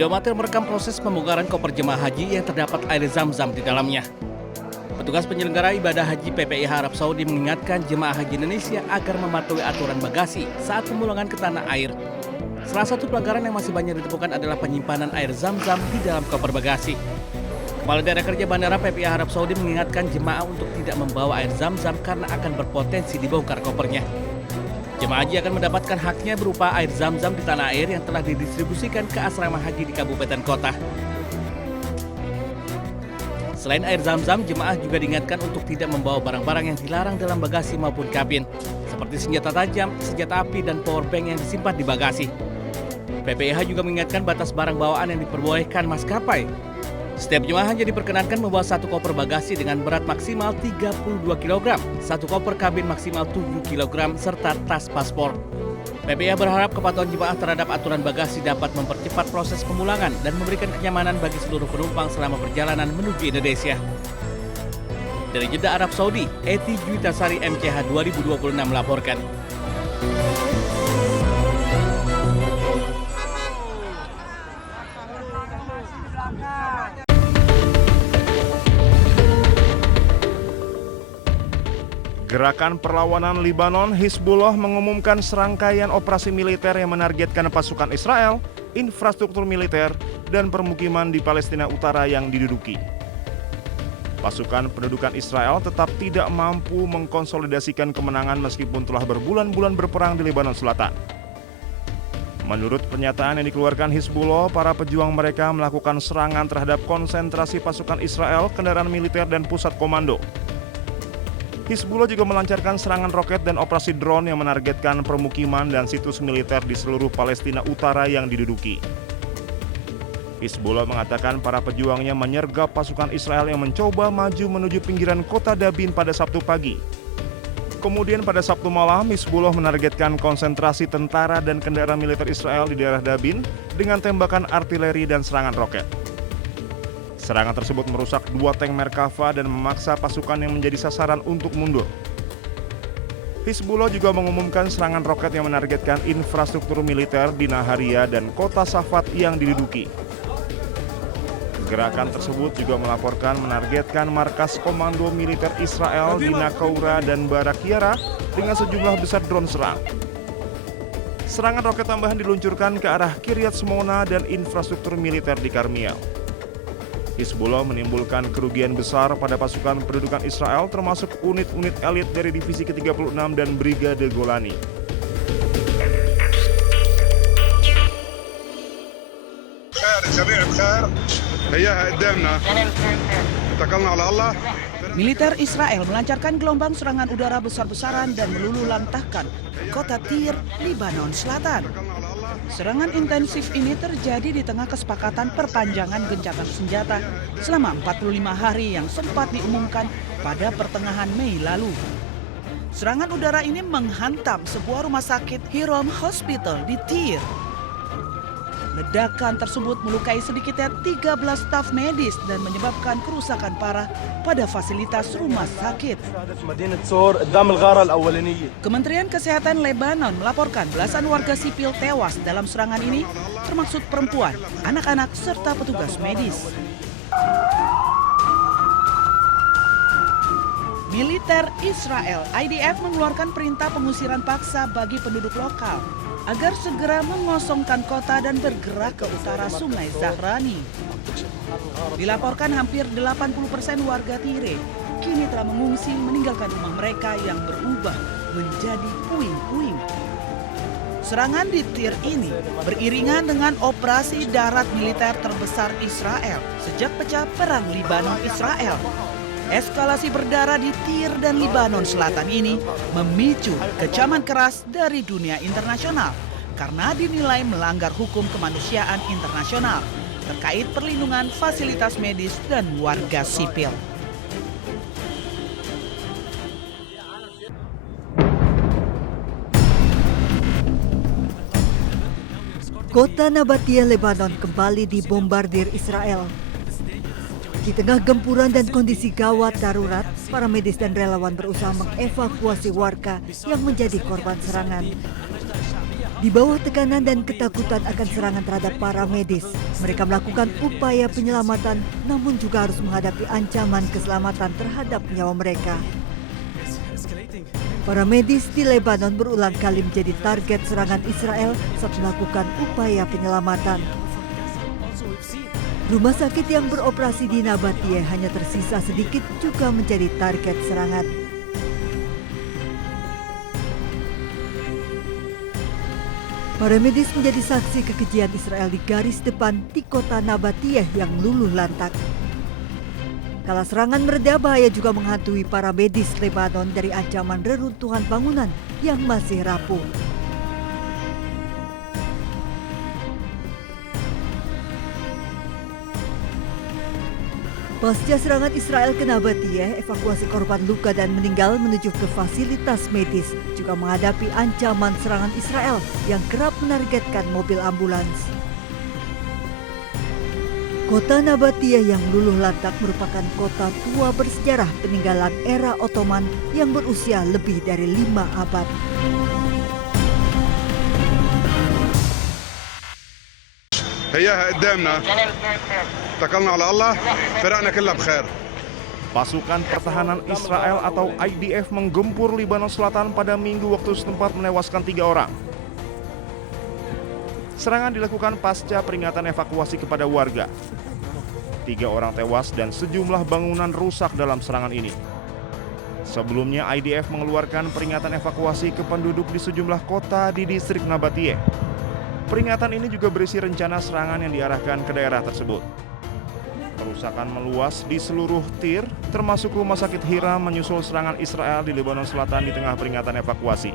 Video amatir merekam proses pembongkaran koper jemaah haji yang terdapat air zam-zam di dalamnya. Petugas penyelenggara ibadah haji PPIH Arab Saudi mengingatkan jemaah haji Indonesia agar mematuhi aturan bagasi saat pemulangan ke tanah air. Salah satu pelanggaran yang masih banyak ditemukan adalah penyimpanan air zam-zam di dalam koper bagasi. Kepala Daerah Kerja Bandara PPIH Arab Saudi mengingatkan jemaah untuk tidak membawa air zam-zam karena akan berpotensi dibongkar kopernya. Jemaah haji akan mendapatkan haknya berupa air zam-zam di tanah air yang telah didistribusikan ke asrama haji di kabupaten kota. Selain air zam-zam, jemaah juga diingatkan untuk tidak membawa barang-barang yang dilarang dalam bagasi maupun kabin, seperti senjata tajam, senjata api, dan powerbank yang disimpan di bagasi. PPIH juga mengingatkan batas barang bawaan yang diperbolehkan maskapai. Setiap jemaah hanya diperkenankan membawa satu koper bagasi dengan berat maksimal 32 kg, satu koper kabin maksimal 7 kg, serta tas paspor. PPIH berharap kepatuhan jemaah terhadap aturan bagasi dapat mempercepat proses pemulangan dan memberikan kenyamanan bagi seluruh penumpang selama perjalanan menuju Indonesia. Dari Jeddah, Arab Saudi, Eti Juitasari MCH 2026 melaporkan. Gerakan Perlawanan Libanon Hizbullah mengumumkan serangkaian operasi militer yang menargetkan pasukan Israel, infrastruktur militer, dan permukiman di Palestina Utara yang diduduki. Pasukan pendudukan Israel tetap tidak mampu mengkonsolidasikan kemenangan meskipun telah berbulan-bulan berperang di Lebanon Selatan. Menurut pernyataan yang dikeluarkan Hizbullah, para pejuang mereka melakukan serangan terhadap konsentrasi pasukan Israel, kendaraan militer, dan pusat komando. Hizbullah juga melancarkan serangan roket dan operasi drone yang menargetkan permukiman dan situs militer di seluruh Palestina Utara yang diduduki. Hizbullah mengatakan para pejuangnya menyergap pasukan Israel yang mencoba maju menuju pinggiran kota Dabin pada Sabtu pagi. Kemudian pada Sabtu malam, Hizbullah menargetkan konsentrasi tentara dan kendaraan militer Israel di daerah Dabin dengan tembakan artileri dan serangan roket. Serangan tersebut merusak 2 tank Merkava dan memaksa pasukan yang menjadi sasaran untuk mundur. Hizbullah juga mengumumkan serangan roket yang menargetkan infrastruktur militer di Naharia dan kota Safat yang diduduki. Gerakan tersebut juga melaporkan menargetkan markas komando militer Israel di Naqoura dan Barak Yara dengan sejumlah besar drone serang. Serangan roket tambahan diluncurkan ke arah Kiryat Shmona dan infrastruktur militer di Karmiel. Hizbullah menimbulkan kerugian besar pada pasukan pendudukan Israel termasuk unit-unit elit dari divisi ke-36 dan Brigade Golani. Militer Israel melancarkan gelombang serangan udara besar-besaran dan meluluhlantahkan kota Tyre, Lebanon Selatan. Serangan intensif ini terjadi di tengah kesepakatan perpanjangan gencatan senjata selama 45 hari yang sempat diumumkan pada pertengahan Mei lalu. Serangan udara ini menghantam sebuah rumah sakit Hiram Hospital di Tyre. Ledakan tersebut melukai sedikitnya 13 staf medis dan menyebabkan kerusakan parah pada fasilitas rumah sakit. Kementerian Kesehatan Lebanon melaporkan belasan warga sipil tewas dalam serangan ini, termasuk perempuan, anak-anak, serta petugas medis. Militer Israel IDF mengeluarkan perintah pengusiran paksa bagi penduduk lokal agar segera mengosongkan kota dan bergerak ke utara Sungai Zahrani. Dilaporkan hampir 80% warga Tyre kini telah mengungsi meninggalkan rumah mereka yang berubah menjadi puing-puing. Serangan di Tyre ini beriringan dengan operasi darat militer terbesar Israel sejak pecah perang Lebanon-Israel. Eskalasi berdarah di Tyre dan Lebanon Selatan ini memicu kecaman keras dari dunia internasional karena dinilai melanggar hukum kemanusiaan internasional terkait perlindungan fasilitas medis dan warga sipil. Kota Nabatia, Lebanon kembali dibombardir Israel. Di tengah gempuran dan kondisi gawat darurat, para medis dan relawan berusaha mengevakuasi warga yang menjadi korban serangan. Di bawah tekanan dan ketakutan akan serangan terhadap para medis, mereka melakukan upaya penyelamatan namun juga harus menghadapi ancaman keselamatan terhadap nyawa mereka. Para medis di Lebanon berulang kali menjadi target serangan Israel saat melakukan upaya penyelamatan. Rumah sakit yang beroperasi di Nabatiyeh hanya tersisa sedikit juga menjadi target serangan. Para medis menjadi saksi kekejian Israel di garis depan di kota Nabatiyeh yang luluh lantak. Kala serangan mereda, bahaya juga menghantui para medis Lebanon dari ancaman reruntuhan bangunan yang masih rapuh. Pasca serangan Israel ke Nabatiyeh, evakuasi korban luka dan meninggal menuju ke fasilitas medis juga menghadapi ancaman serangan Israel yang kerap menargetkan mobil ambulans. Kota Nabatiyeh yang luluh lantak merupakan kota tua bersejarah peninggalan era Ottoman yang berusia lebih dari 5 abad. هياها قدامنا اتكلنا على الله فرقنا كلها بخير. Pasukan pertahanan Israel atau IDF menggempur Lebanon Selatan pada Minggu waktu setempat menewaskan 3 orang. Serangan dilakukan pasca peringatan evakuasi kepada warga. 3 orang tewas dan sejumlah bangunan rusak dalam serangan ini. Sebelumnya IDF mengeluarkan peringatan evakuasi ke penduduk di sejumlah kota di distrik Nabatiyeh. Peringatan ini juga berisi rencana serangan yang diarahkan ke daerah tersebut. Kerusakan meluas di seluruh tir, termasuk rumah sakit Hira menyusul serangan Israel di Lebanon Selatan di tengah peringatan evakuasi.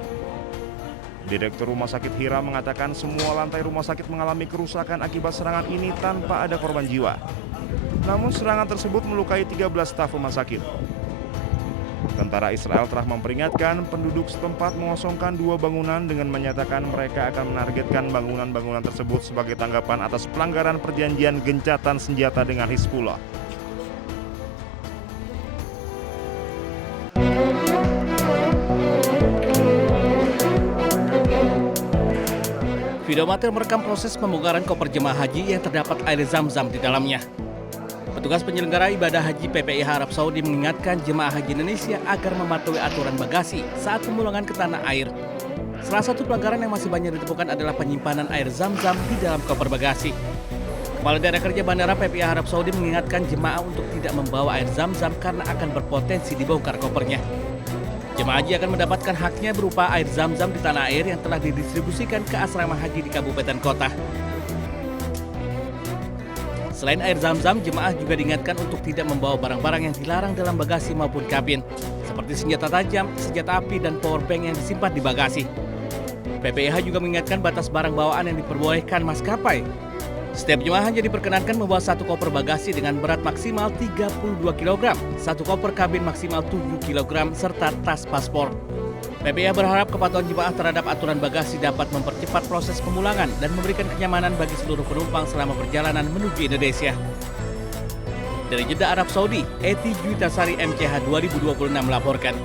Direktur Rumah Sakit Hira mengatakan semua lantai rumah sakit mengalami kerusakan akibat serangan ini tanpa ada korban jiwa. Namun serangan tersebut melukai 13 staf rumah sakit. Tentara Israel telah memperingatkan penduduk setempat mengosongkan 2 bangunan dengan menyatakan mereka akan menargetkan bangunan-bangunan tersebut sebagai tanggapan atas pelanggaran perjanjian gencatan senjata dengan Hizbullah. Video amatir merekam proses pembongkaran koper jemaah haji yang terdapat air zam-zam di dalamnya. Petugas penyelenggara ibadah haji PPIH Arab Saudi mengingatkan jemaah haji Indonesia agar mematuhi aturan bagasi saat pemulangan ke tanah air. Salah satu pelanggaran yang masih banyak ditemukan adalah penyimpanan air zam-zam di dalam koper bagasi. Kepala Daerah Kerja Bandara PPIH Arab Saudi mengingatkan jemaah untuk tidak membawa air zam-zam karena akan berpotensi dibongkar kopernya. Jemaah haji akan mendapatkan haknya berupa air zam-zam di tanah air yang telah didistribusikan ke asrama haji di kabupaten kota. Selain air zam-zam, jemaah juga diingatkan untuk tidak membawa barang-barang yang dilarang dalam bagasi maupun kabin, seperti senjata tajam, senjata api, dan powerbank yang disimpan di bagasi. PPIH juga mengingatkan batas barang bawaan yang diperbolehkan maskapai. Setiap jemaah hanya diperkenankan membawa 1 koper bagasi dengan berat maksimal 32 kg, 1 koper kabin maksimal 7 kg, serta tas paspor. PPIH berharap kepatuhan jemaah terhadap aturan bagasi dapat mempercepat proses pemulangan dan memberikan kenyamanan bagi seluruh penumpang selama perjalanan menuju Indonesia. Dari Jeddah, Arab Saudi, Eti Juitasari MCH 2026 melaporkan.